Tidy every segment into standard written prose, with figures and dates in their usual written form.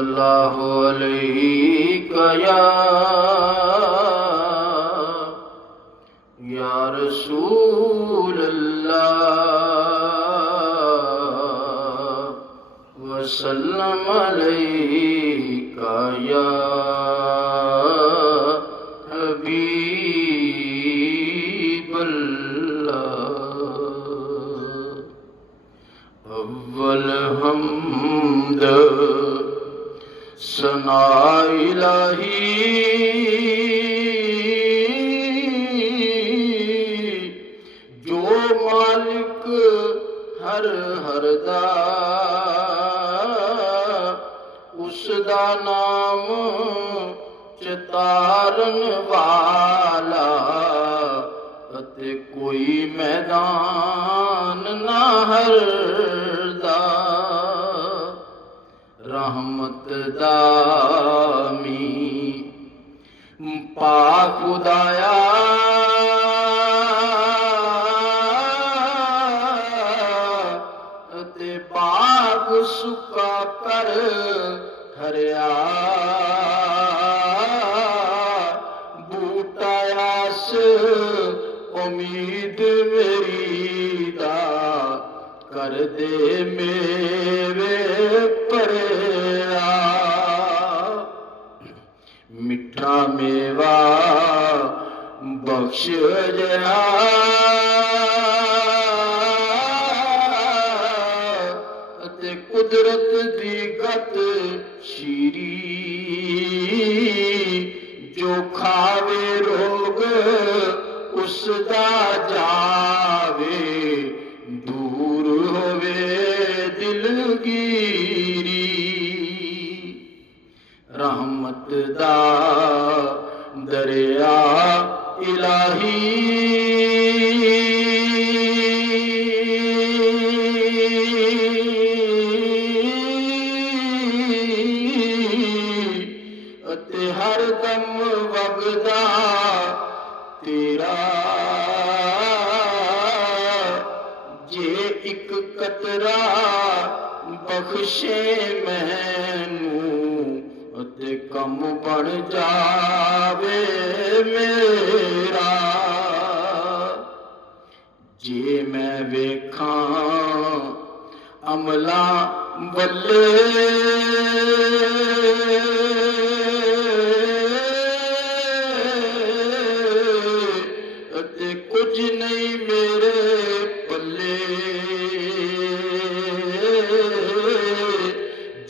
अल्लाहु अलैका या रसूल अल्लाह वसल्लम अलैका या हबीब अल्लाह। अव्वल हम्द सना इलाही जो मालिक हर हर दा उसदा नाम चितारन वाला अते कोई मैदान ना हरदा। रहमत दामी पा खुदाया ते बाग सुका कर हरिया बूटा आस उम्मीद मेरी दा कर दे मेरे परेआ। मिठा मेवा बख्श जया ते कुदरत दी गत शीरी जो खावे रोग उसदा जावे दूर होवे दिलगीरी। रहमत दा दरिया इलाही अते हर दम वगदा तेरा जे एक कतरा बख्शे मैनू अते कम बन जावे मेरा। जे मैं वेखां अमला बल्ले अते कुछ नहीं मेरे पल्ले।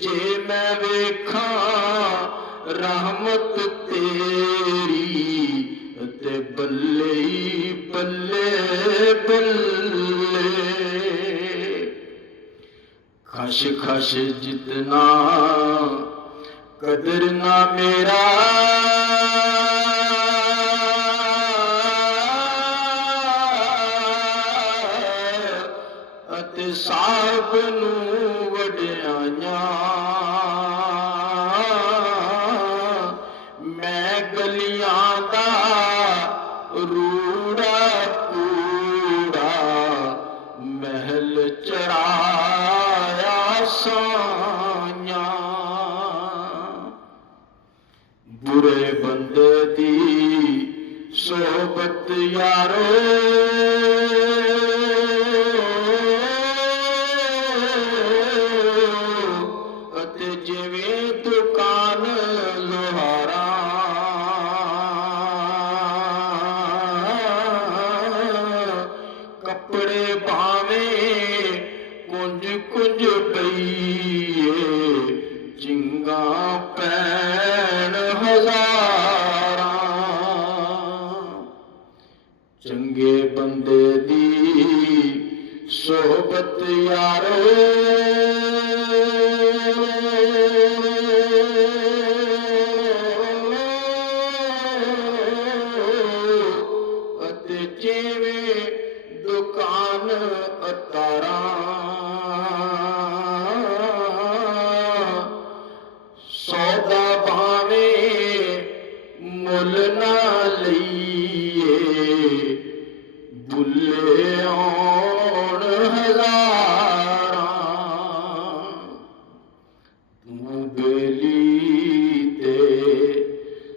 जे मैं वेखां रहमत तेरी ते बल्ले ही बल्ले बल्ले। खश खश जितना कदर ना मेरा अते साहब नू वड्याइयां मैं गलियां दा रूड़ा कूड़ा महल चढ़ाया साइयां। बुरे बंदे दी सोहबत यारो अते जिवें दुकान लोहारा कपड़े भावें कुंज कुंज पईए चिंगा पैण हजारां। चंगे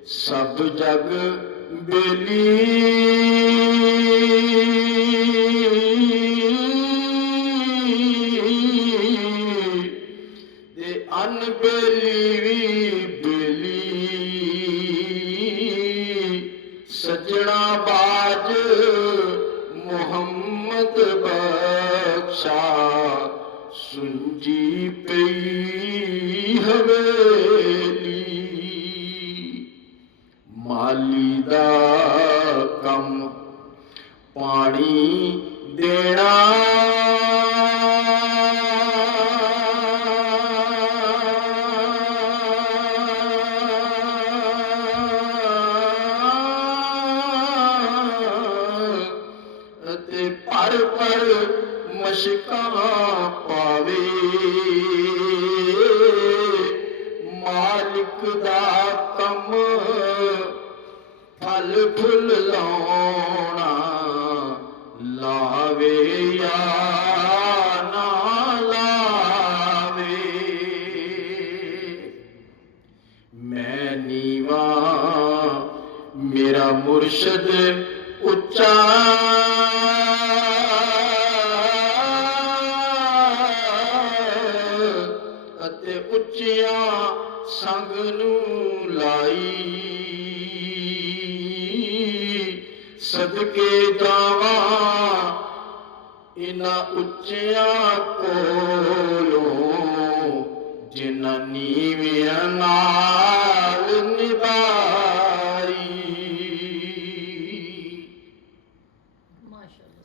ਸਭ ਜਗ ਬੇਲੀ ਤੇ ਅਨਬੇਲੀ ਵੀ ਬੇਲੀ ਸੱਜਣਾ ਬਾਜ ਮੁਹੰਮਦ ਬਖਸ਼ਾ ਸੁੰਜੀ ਪਈ ਹਵੇਲੀ ਮਾਲੀ ਦਾ ਕੰਮ ਪਾਣੀ ਦੇਣਾ ਅਤੇ ਭਰ ਭਰ ਮਸ਼ਕਾਂ ਪਾਵੇ ਮਾਲਿਕ ਦਾ ਕੰਮ ਫਲ ਫੁੱਲ ਲਾਉਣਾ ਲਾਵੇ ਜਾਂ ਨਾ ਲਾਵੇ ਮੈਂ ਨੀਵਾਂ ਮੇਰਾ ਮੁਰਸ਼ਦ ਉੱਚਾ ਅਤੇ ਉੱਚੀਆਂ ਸੰਗ ਨੂੰ ਲਾਈ ਸਦਕੇ ਜਾਵਾਂ ਇਨ੍ਹਾਂ ਉੱਚਿਆਂ ਕੋਲੋਂ ਜਿਨ੍ਹਾਂ ਨੀਵਿਆਂ ਨਾਲ ਨਿਭਾਇਆ